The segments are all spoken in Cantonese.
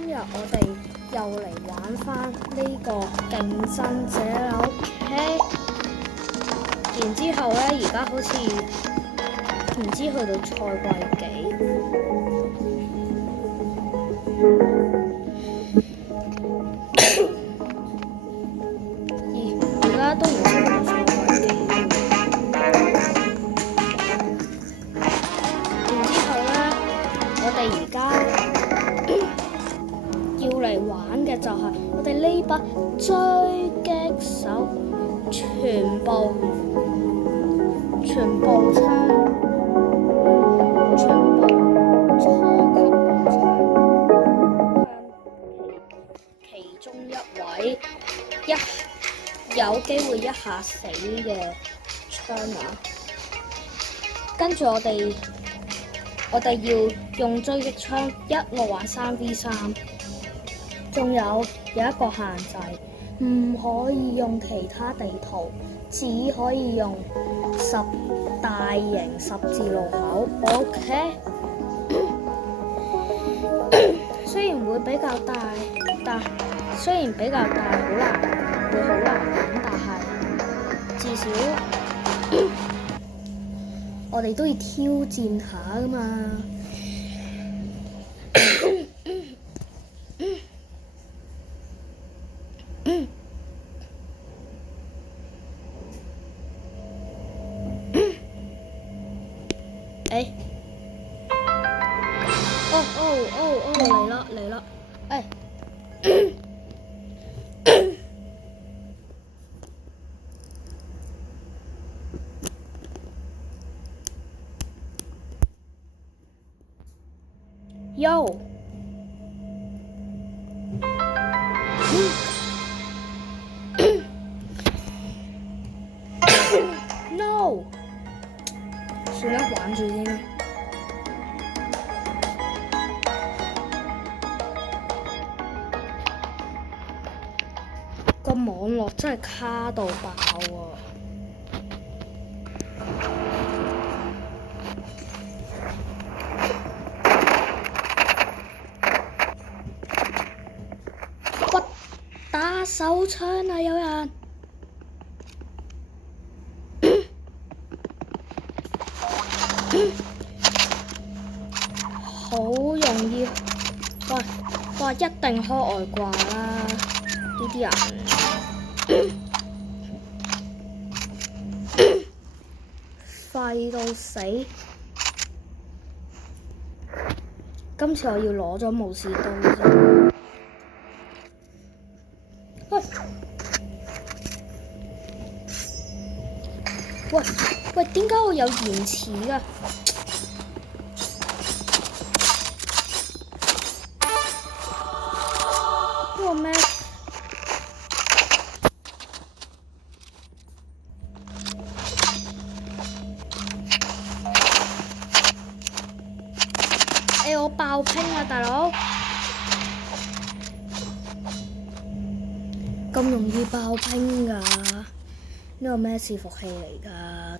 今日我哋又嚟玩翻呢個競爭者啦 ，OK。然之後咧，而家好似唔知去到賽季幾，而家都唔知去到賽季幾。然之後咧，我哋而家要嚟玩嘅就係我哋呢把狙擊手，全部槍，全部初級步槍，其中一位有機會一下死嘅槍啊！跟住我哋要用狙擊槍一路玩3v3，仲有一個限制，唔可以用其他地圖，只可以用大型十字路口。OK， 雖然會比較大，會好難玩，但係至少我哋都要挑戰下㗎嘛。嚟啦！Yo！ No！ 算啦，玩住先啦。個網絡真係卡到爆啊！喂，打手槍啊！有人！好容易，哇！一定開外掛啦，呢啲人。廢到死！今次我要攞咗武士刀先。喂，點解我有延遲㗎？呢個咩？我爆拼啊，大佬！咁容易爆拼㗎？呢個咩伺服器嚟㗎？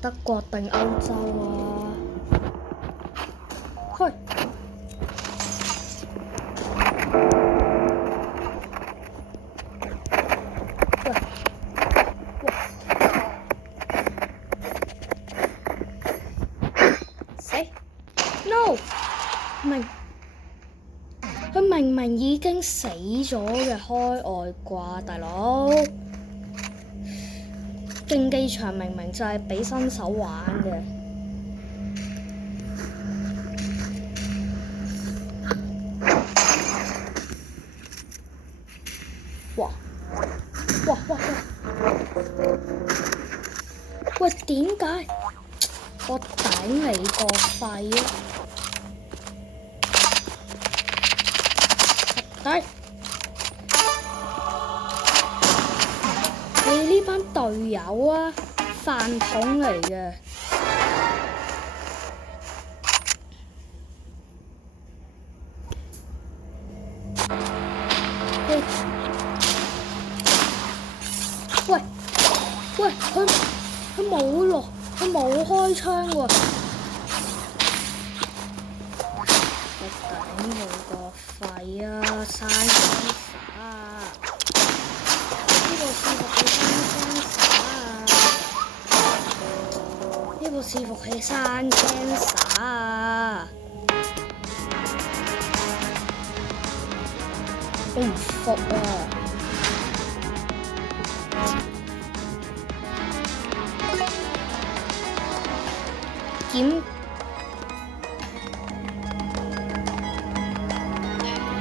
德國定歐洲啊？去！死 ！No！ 佢明明已經死咗嘅，開外掛，大佬！競技場明明就係俾新手玩嘅。哇！喂，點解我頂你個肺啊？你呢班隊友啊，飯桶嚟嘅。喂，佢冇落，佢冇開槍喎。我頂你個肺！係啊，山 cancer 啊！呢部伺服器山 cancer 啊！呢部伺服器山 cancer 啊！我唔服啊！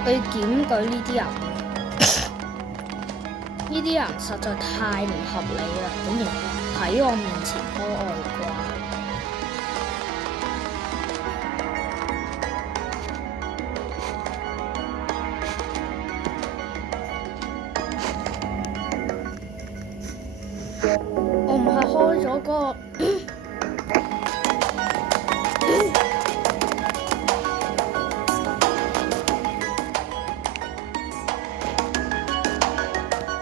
我要檢舉呢啲人，呢啲人實在太唔合理啦！竟然喺我面前開外掛。我唔係開咗個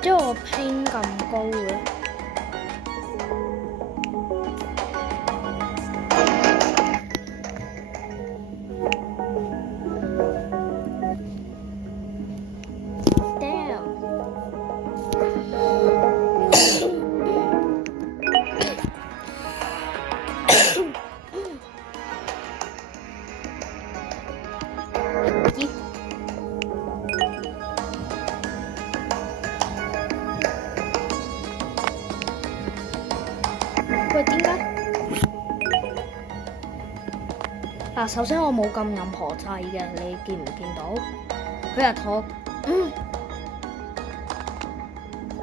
因為我拼咁高嘅。喂，點解？嗱，首先我冇撳任何掣嘅，你見唔見到？佢又同我，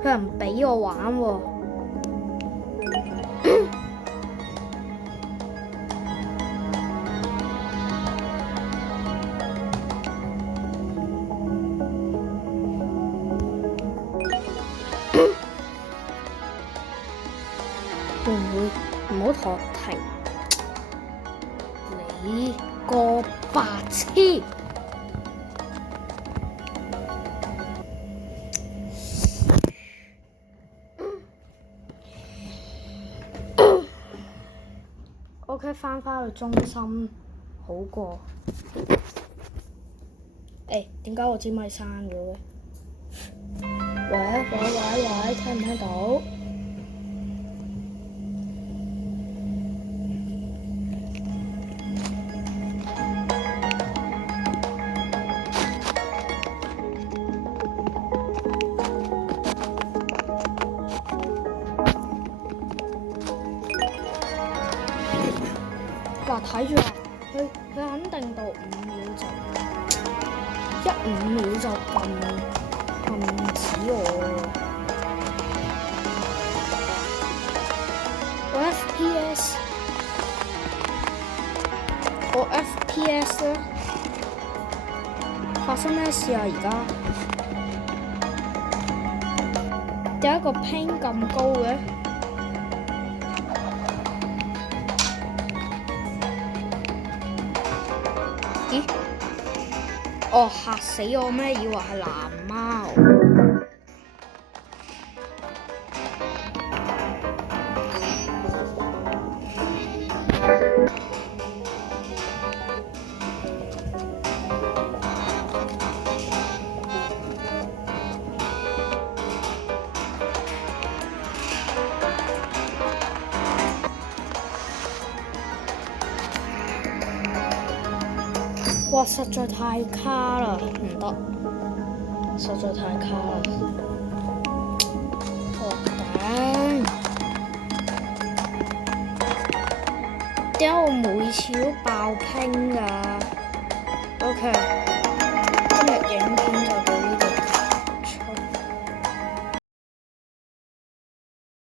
佢又唔俾我玩喎。會唔會唔好同我停？你個白痴！OK， 返去中心好過。點解我支咪閂咗嘅？喂，聽唔聽到？嗱，睇住啊，佢肯定到5秒就5秒就禁止我。我 FPS 咧，發生咩事啊？而家有一個 ping 咁高嘅。咦？哦，嚇死我咩？以為係藍貓。哇！實在太卡啦，唔得，實在太卡啦！我頂，點解我每次都爆拼㗎？OK。